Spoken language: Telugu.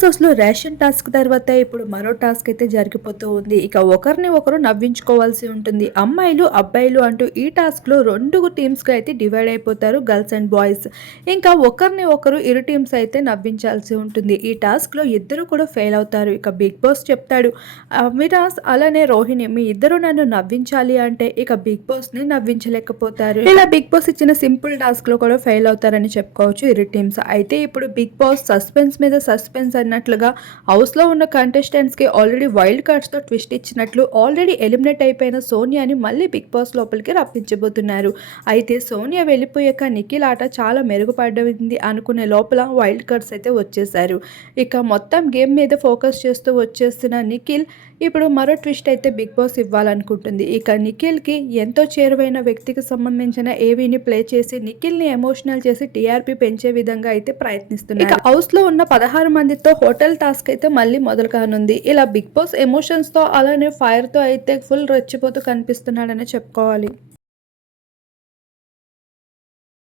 బాస్లో రేషన్ టాస్క్ తర్వాత ఇప్పుడు మరో టాస్క్ అయితే జరిగిపోతూ ఉంది. ఇక ఒకరిని ఒకరు నవ్వించుకోవాల్సి ఉంటుంది. అమ్మాయిలు అబ్బాయిలు అంటూ ఈ టాస్క్లో రెండు టీమ్స్గా అయితే డివైడ్ అయిపోతారు గర్ల్స్ అండ్ బాయ్స్. ఇంకా ఒకరిని ఒకరు ఇరు టీమ్స్ అయితే నవ్వించాల్సి ఉంటుంది. ఈ టాస్క్లో ఇద్దరు కూడా ఫెయిల్ అవుతారు. ఇక బిగ్ బాస్ చెప్తాడు అమిరాజ్ అలానే రోహిణి మీ ఇద్దరు నన్ను నవ్వించాలి అంటే ఇక బిగ్ బాస్ని నవ్వించలేకపోతారు. ఇలా బిగ్ బాస్ ఇచ్చిన సింపుల్ టాస్క్లో కూడా ఫెయిల్ అవుతారని చెప్పుకోవచ్చు ఇరు టీమ్స్. అయితే ఇప్పుడు బిగ్ బాస్ సస్పెన్స్ మీద సస్పెన్స్ అన్నట్లుగా హౌస్లో ఉన్న కంటెస్టెంట్స్కి ఆల్రెడీ వైల్డ్ కార్డ్స్తో ట్విస్ట్ ఇచ్చినట్లు ఆల్రెడీ ఎలిమినేట్ అయిపోయిన సోనియాని మళ్ళీ బిగ్ బాస్ లోపలికి రప్పించబోతున్నారు. అయితే సోనియా వెళ్ళిపోయాక నిఖిల్ ఆట చాలా మెరుగుపడింది అనుకునే లోపల వైల్డ్ కార్డ్స్ అయితే వచ్చేసారు ఇక మొత్తం గేమ్ మీద ఫోకస్ చేస్తూ వచ్చేస్తున్న నిఖిల్ ఇప్పుడు మరో ట్విస్ట్ అయితే బిగ్ బాస్ ఇవ్వాలనుకుంటుంది. ఇక నిఖిల్కి ఎంతో చేరువైన వ్యక్తికి సంబంధించిన ఏవీని ప్లే చేసి నిఖిల్ని ఎమోషనల్ చేసి టీఆర్పీ పెంచే విధంగా అయితే ప్రయత్నిస్తున్నారు. ఇక హౌస్లో ఉన్న పదహారు మందితో హోటల్ టాస్క్ అయితే మళ్ళీ మొదలు కానుంది ఇలా బిగ్ బాస్ ఎమోషన్స్తో అలానే ఫైర్తో అయితే ఫుల్ రెచ్చిపోతూ కనిపిస్తున్నాడని చెప్పుకోవాలి.